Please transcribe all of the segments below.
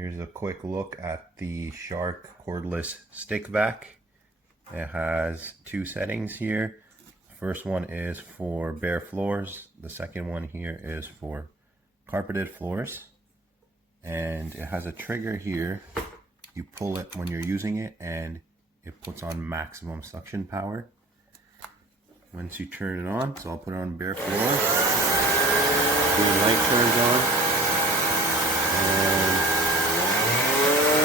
Here's a quick look at the Shark cordless stick vac. It has two settings here. First one is for bare floors. The second one here is for carpeted floors. And it has a trigger here. You pull it when you're using it and it puts on maximum suction power. Once you turn it on, so I'll put it on bare floor. The light turns on. And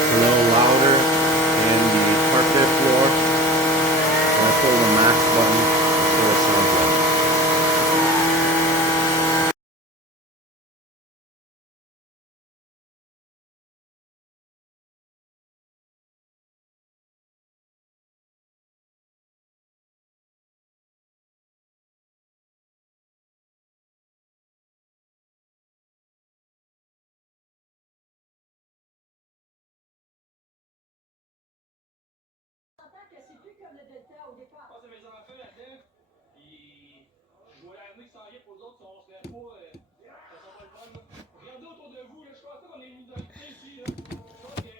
a little louder in the carpeted floor. And I pull the max button so it sounds like. C'est plus comme le Delta au départ. Moi, c'est mes enfants là-dedans. Puis, je vois l'avenir qui s'en vient pour les autres, on se lève pas. Ça sera pas le fun. Regardez autour de vous, là, je pense pas qu'on est une minorité ici. Là. Je pense que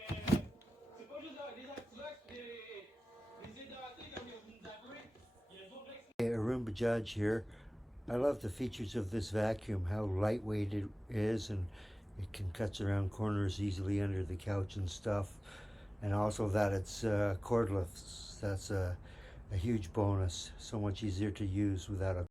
c'est pas juste des antivax, des édentés comme vous nous appelez. Il y a d'autres mecs. A Roomba Judge here. I love the features of this vacuum, how lightweight it is, and it can cut around corners easily under the couch and stuff. And also that it's cordless. That's a huge bonus. So much easier to use without a